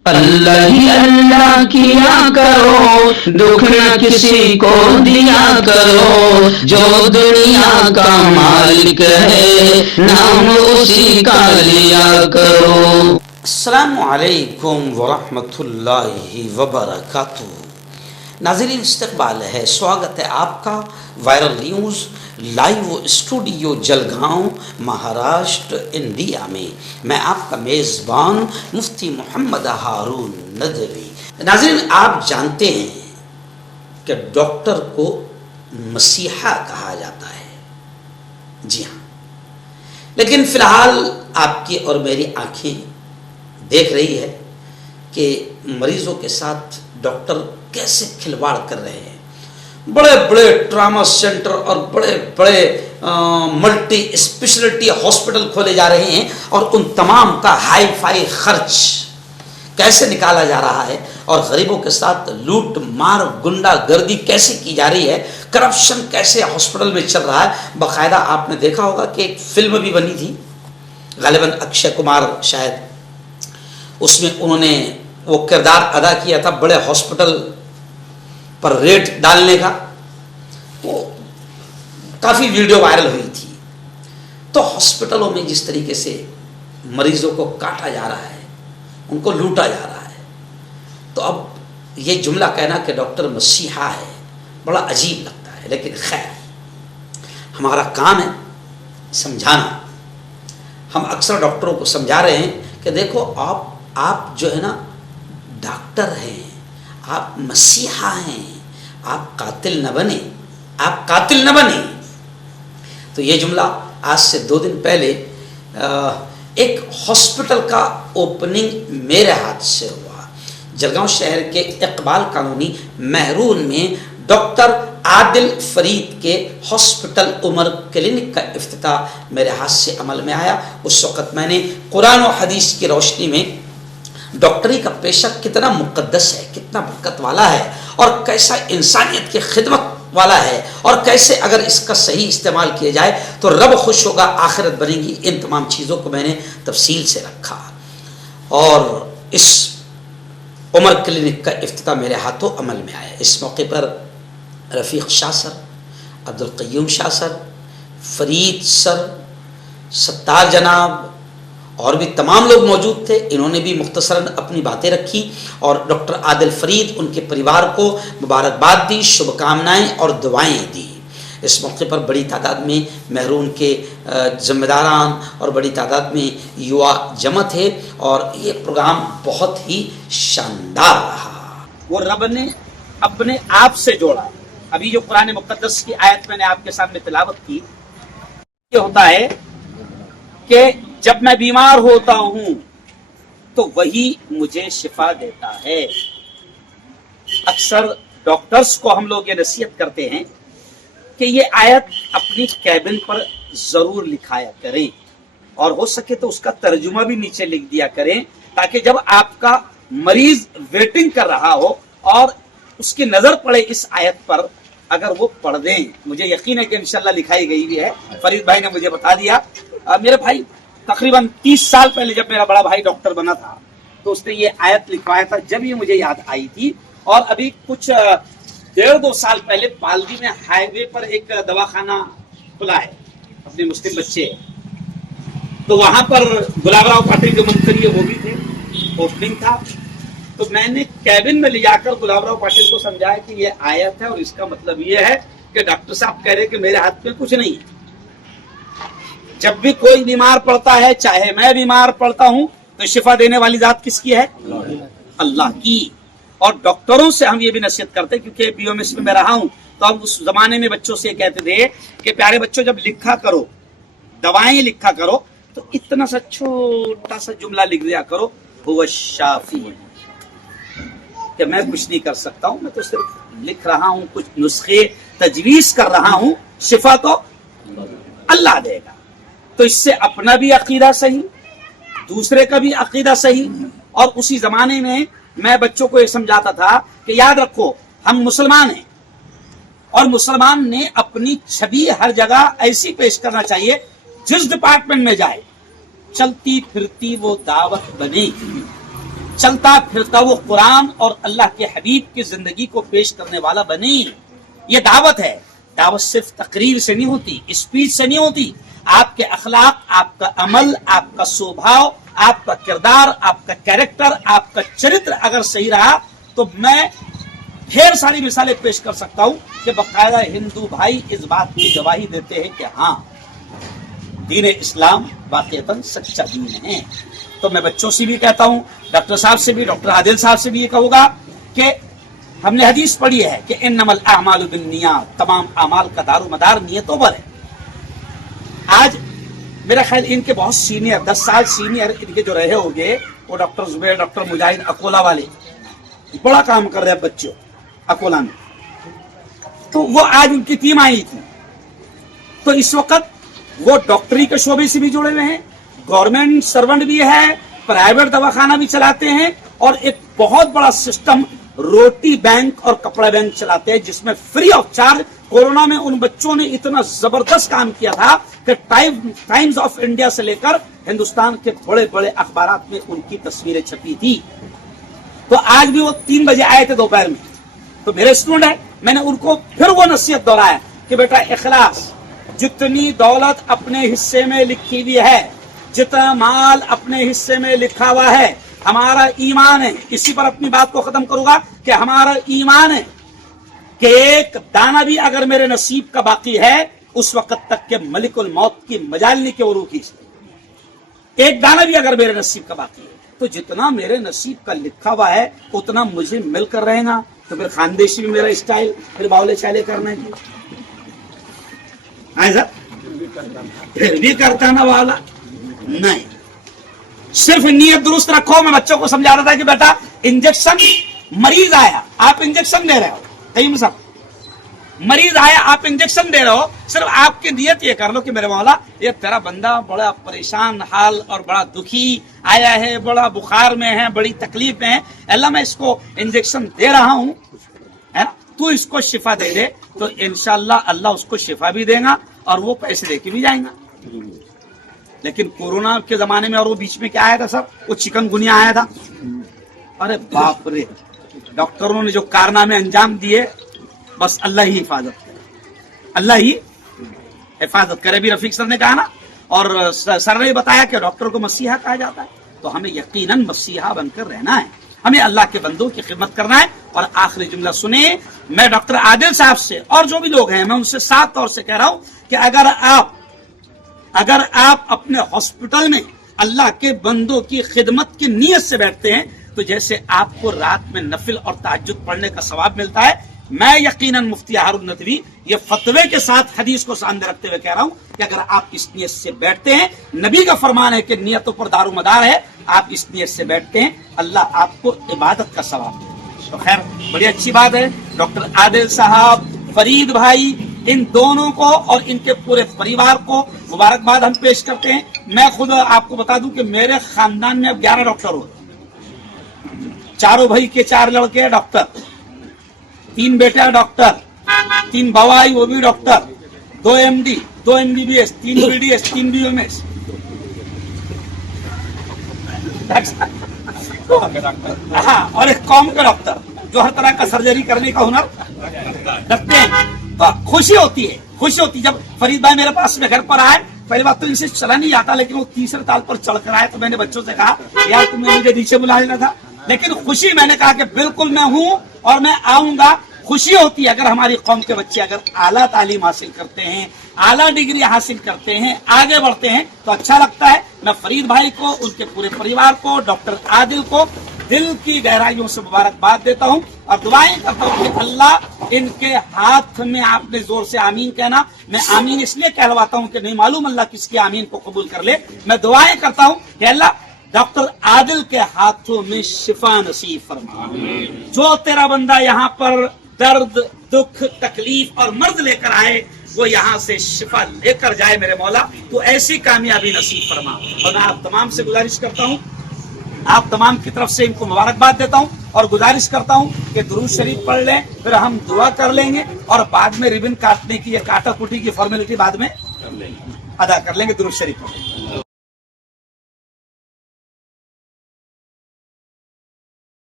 اللہ ہی اللہ کیا کرو، دکھ نہ کسی کو دیا کرو، جو دنیا کا مالک ہے نام اسی کا لیا کرو۔ السلام علیکم ورحمۃ اللہ وبرکاتہ۔ ناظرین، استقبال ہے، سواگت ہے آپ کا viral news live studio Jalgaon Maharashtra India میں۔ میں آپ کا میزبان مفتی محمد ہارون ندوی۔ ناظرین، آپ جانتے ہیں کہ ڈاکٹر کو مسیحا کہا جاتا ہے، جی ہاں، لیکن فی الحال آپ کی اور میری آنکھیں دیکھ رہی ہے کہ مریضوں کے ساتھ ڈاکٹر کیسے کھلواڑ کر رہے ہیں۔ بڑے بڑے ٹراما سینٹر اور بڑے بڑے ملٹی اسپیشلٹی ہاسپٹل کھولے جا رہے ہیں، اور ان تمام کا ہائی فائی خرچ کیسے نکالا جا رہا ہے، اور غریبوں کے ساتھ لوٹ مار گنڈا گردی کیسے کی جا رہی ہے، کرپشن کیسے ہاسپٹل میں چل رہا ہے۔ باقاعدہ آپ نے دیکھا ہوگا کہ ایک فلم بھی بنی تھی، غالباً اکشے کمار شاید اس میں انہوں نے وہ کردار ادا کیا تھا، بڑے ہاسپٹل پر ریٹ ڈالنے کا، وہ کافی ویڈیو وائرل ہوئی تھی۔ تو ہاسپٹلوں میں جس طریقے سے مریضوں کو کاٹا جا رہا ہے، ان کو لوٹا جا رہا ہے، تو اب یہ جملہ کہنا کہ ڈاکٹر مسیحا ہے بڑا عجیب لگتا ہے، لیکن خیر ہمارا کام ہے سمجھانا۔ ہم اکثر ڈاکٹروں کو سمجھا رہے ہیں کہ دیکھو آپ جو ہے نا ڈاکٹر ہیں، آپ مسیحا ہیں، آپ قاتل نہ بنیں، آپ قاتل نہ بنیں۔ تو یہ جملہ آج سے 2 دن پہلے ایک ہاسپٹل کا اوپننگ میرے ہاتھ سے ہوا۔ جلگاؤں شہر کے اقبال کالونی مہرون میں ڈاکٹر عادل فرید کے ہاسپٹل عمر کلینک کا افتتاح میرے ہاتھ سے عمل میں آیا۔ اس وقت میں نے قرآن و حدیث کی روشنی میں ڈاکٹری کا پیشہ کتنا مقدس ہے، کتنا برکت والا ہے، اور کیسا انسانیت کی خدمت والا ہے، اور کیسے اگر اس کا صحیح استعمال کیا جائے تو رب خوش ہوگا، آخرت بنے گی، ان تمام چیزوں کو میں نے تفصیل سے رکھا۔ اور اس عمر کلینک کا افتتاح میرے ہاتھوں عمل میں آیا۔ اس موقع پر رفیق شاہ سر، عبدالقیوم شاہ سر، فرید سر، ستار جناب اور بھی تمام لوگ موجود تھے۔ انہوں نے بھی مختصراً اپنی باتیں رکھی، اور ڈاکٹر عادل فرید ان کے پریوار کو مبارکباد دی، شبھ کامنائیں اور دعائیں دی۔ اس موقع پر بڑی تعداد میں مہرون کے ذمہ داران اور بڑی تعداد میں یوا جمع تھے، اور یہ پروگرام بہت ہی شاندار رہا۔ وہ رب نے اپنے آپ سے جوڑا۔ ابھی جو قرآن مقدس کی آیت میں نے آپ کے سامنے تلاوت کی، یہ ہوتا ہے کہ جب میں بیمار ہوتا ہوں تو وہی مجھے شفا دیتا ہے۔ اکثر ڈاکٹرز کو ہم لوگ یہ نصیحت کرتے ہیں کہ یہ آیت اپنی کیبن پر ضرور لکھایا کریں، اور ہو سکے تو اس کا ترجمہ بھی نیچے لکھ دیا کریں، تاکہ جب آپ کا مریض ویٹنگ کر رہا ہو اور اس کی نظر پڑے اس آیت پر، اگر وہ پڑھ دیں۔ مجھے یقین ہے کہ انشاءاللہ لکھائی گئی بھی ہے، فرید بھائی نے مجھے بتا دیا۔ میرے بھائی تقریباً 30 سال پہلے جب میرا بڑا بھائی ڈاکٹر بنا تھا تو اس نے یہ آیت لکھوایا تھا، جب یہ مجھے یاد آئی تھی۔ اور ابھی کچھ 1.5-2 سال پہلے پالوی میں ہائی وے پر ایک دواخانہ کھلا ہے، اپنے مسلم بچے، تو وہاں پر گلاب راؤ پاٹل جو منتری ہے وہ بھی تھے، اوپننگ تھا۔ تو میں نے کیبن میں لے جا کر گلاب راؤ پاٹل کو سمجھایا کہ یہ آیت ہے، اور اس کا مطلب یہ ہے کہ ڈاکٹر صاحب کہہ رہے کہ میرے ہاتھ میں کچھ نہیں ہے۔ جب بھی کوئی بیمار پڑتا ہے، چاہے میں بیمار پڑتا ہوں، تو شفا دینے والی ذات کس کی ہے؟ اللہ کی۔ اور ڈاکٹروں سے ہم یہ بھی نصیحت کرتے ہیں، کیونکہ بی ایم ایس میں رہا ہوں، تو ہم اس زمانے میں بچوں سے کہتے تھے کہ پیارے بچوں، جب لکھا کرو، دوائیں لکھا کرو، تو اتنا سا چھوٹا سا جملہ لکھ دیا کرو، هو الشافی، کہ میں کچھ نہیں کر سکتا ہوں، میں تو صرف لکھ رہا ہوں، کچھ نسخے تجویز کر رہا ہوں، شفا تو اللہ دے گا۔ تو اس سے اپنا بھی عقیدہ صحیح، دوسرے کا بھی عقیدہ صحیح۔ اور اسی زمانے میں میں بچوں کو یہ سمجھاتا تھا کہ یاد رکھو، ہم مسلمان ہیں، اور مسلمان نے اپنی چھبی ہر جگہ ایسی پیش کرنا چاہیے، جس ڈپارٹمنٹ میں جائے چلتی پھرتی وہ دعوت بنے گی، چلتا پھرتا وہ قرآن اور اللہ کے حبیب کی زندگی کو پیش کرنے والا بنے. یہ دعوت ہے. دعوت صرف تقریر سے نہیں ہوتی، اسپیچ سے نہیں ہوتی. آپ کے اخلاق، آپ کا عمل، آپ کا سوبھاؤ، آپ کا کردار، آپ کا کیریکٹر، آپ کا چرتر اگر صحیح رہا تو میں ڈھیر ساری مثالیں پیش کر سکتا ہوں کہ باقاعدہ ہندو بھائی اس بات کی گواہی دیتے ہیں کہ ہاں دین اسلام واقعتاً سچا دین ہے. تو میں بچوں سے بھی کہتا ہوں، ڈاکٹر صاحب سے بھی، ڈاکٹر عادل صاحب سے بھی یہ کہوں گا کہ ہم نے حدیث پڑھی ہے کہ انما الاعمال بالنیات، تمام اعمال کا دار و مدار نیتوں پر ہے. آج میرا خیال ان کے بہت سینئر، 10 سال سینئر ان کے جو رہے ہوں گے وہ ڈاکٹر زبیر، ڈاکٹر مجاہد اکولا والے بڑا کام کر رہے ہیں بچوں اکولا میں. تو وہ آج ان کی ٹیم آئی تھی. تو اس وقت وہ ڈاکٹری کے شعبے سے بھی جڑے ہوئے ہیں، گورنمنٹ سرونٹ بھی ہے، پرائیویٹ دواخانہ بھی چلاتے ہیں، اور ایک بہت بڑا سسٹم روٹی بینک اور کپڑا بینک چلاتے ہیں جس میں فری آف چارج. کورونا میں ان بچوں نے اتنا زبردست کام کیا تھا کہ ٹائمز آف انڈیا سے لے کر ہندوستان کے بڑے بڑے اخبارات میں ان کی تصویریں چھپی تھی. تو آج بھی وہ 3 بجے آئے تھے دوپہر میں. تو میرے اسٹوڈنٹ ہیں، میں نے ان کو پھر وہ نصیحت دہرایا کہ بیٹا اخلاص، جتنی دولت اپنے حصے میں لکھی ہوئی ہے، جتنا مال اپنے حصے میں لکھا ہوا ہے، ہمارا ایمان ہے. اسی پر اپنی بات کو ختم کروں گا کہ ہمارا ایمان ہے کہ ایک دانہ بھی اگر میرے نصیب کا باقی ہے اس وقت تک کہ ملک الموت کی مجالنی کے عروقی سے ایک دانہ بھی اگر میرے نصیب کا باقی ہے تو جتنا میرے نصیب کا لکھا ہوا ہے اتنا مجھے مل کر رہے گا. تو پھر خاندیشی بھی میرا اسٹائل پھر باولے چالے کرنا ہے ایسا پھر بھی کرتا نا والا نہیں. صرف نیت درست رکھو. میں بچوں کو سمجھا رہا تھا کہ بیٹا انجیکشن، مریض آیا آپ انجیکشن دے رہے ہو، کہیں صاحب مریض آیا آپ انجیکشن دے رہے ہو، صرف آپ کی نیت یہ کر لو کہ میرے مولا یہ تیرا بندہ بڑا پریشان حال اور بڑا دکھی آیا ہے، بڑا بخار میں ہے، بڑی تکلیف میں ہے، اللہ میں اس کو انجیکشن دے رہا ہوں، ہے نا، تو اس کو شفا دے دے. تو انشاءاللہ اللہ اس کو شفا بھی دے گا اور وہ پیسے دے کے بھی جائیں گا. لیکن کورونا کے زمانے میں اور وہ بیچ میں کیا آیا تھا سب، وہ چکن گنیا آیا تھا. ارے باپ رے، ڈاکٹروں نے جو کارنامے انجام دیے، بس اللہ ہی حفاظت کرے، اللہ ہی حفاظت کرے. بھی رفیق سر نے کہا نا، اور سر نے بتایا کہ ڈاکٹر کو مسیحا کہا جاتا ہے. تو ہمیں یقیناً مسیحا بن کر رہنا ہے، ہمیں اللہ کے بندوں کی خدمت کرنا ہے. اور آخری جملہ سنیں، میں ڈاکٹر عادل صاحب سے اور جو بھی لوگ ہیں میں ان سے صاف طور سے کہہ رہا ہوں کہ اگر آپ اپنے ہاسپٹل میں اللہ کے بندوں کی خدمت کی نیت سے بیٹھتے ہیں تو جیسے آپ کو رات میں نفل اور تہجد پڑھنے کا ثواب ملتا ہے، میں یقیناً مفتی ہارون ندوی یہ فتوے کے ساتھ حدیث کو سامنے رکھتے ہوئے کہہ رہا ہوں کہ اگر آپ اس نیت سے بیٹھتے ہیں، نبی کا فرمان ہے کہ نیتوں پر دار و مدار ہے، آپ اس نیت سے بیٹھتے ہیں اللہ آپ کو عبادت کا ثواب دے. تو خیر بڑی اچھی بات ہے. ڈاکٹر عادل صاحب، فرید بھائی، ان دونوں کو اور ان کے پورے پریوار کو مبارکباد ہم پیش کرتے ہیں. میں خود آپ کو بتا دوں کہ میرے خاندان میں اب 11 ڈاکٹر ہو، چاروں بھائی کے 4 لڑکے ہیں ڈاکٹر، 3 بیٹے ڈاکٹر، 3 بوائی وہ بھی doctor, 2 MD، 2 MBBS، 3 BDS، 3 BMS. ہاں، اور ایک قوم کا ڈاکٹر جو ہر طرح کا سرجری کرنے کا ہنر رکھتے ہیں. تو خوشی ہوتی ہے، خوشی ہوتی ہے. جب فرید بھائی میرے پاس میں گھر پر آئے، پہلی بات تو ان سے چلا نہیں جاتا، لیکن وہ 3رے تال پر چڑھ کر آئے تو میں نے بچوں سے کہا یار تم نے مجھے نیچے بلا لینا تھا. لیکن خوشی، میں نے کہا کہ بالکل میں ہوں اور میں آؤں گا. خوشی ہوتی ہے اگر ہماری قوم کے بچے اگر اعلیٰ تعلیم حاصل کرتے ہیں، اعلیٰ ڈگری حاصل کرتے ہیں، آگے بڑھتے ہیں تو اچھا لگتا ہے. میں فرید بھائی کو، ان کے پورے پریوار کو، ڈاکٹر عادل کو دل کی گہرائیوں سے مبارکباد دیتا ہوں اور دعائیں کرتا ہوں کہ اللہ ان کے ہاتھ میں، آپ نے زور سے آمین کہنا، میں آمین اس لیے کہلواتا ہوں کہ نہیں معلوم اللہ کس کی آمین کو قبول کر لے. میں دعائیں کرتا ہوں کہ اللہ ڈاکٹر عادل کے ہاتھوں میں شفا نصیب فرما. جو تیرا بندہ یہاں پر درد، دکھ، تکلیف اور مرض لے کر آئے وہ یہاں سے شفا لے کر جائے میرے مولا، تو ایسی کامیابی نصیب فرما. اور میں آپ تمام سے گزارش کرتا ہوں، آپ تمام کی طرف سے ان کو مبارکباد دیتا ہوں اور گزارش کرتا ہوں کہ درود شریف پڑھ لیں، پھر ہم دعا کر لیں گے اور بعد میں ریبن کاٹنے کی یا کاٹا کوٹی کی فارمیلٹی بعد میں ادا کر لیں گے. درود شریف پڑھ لیں.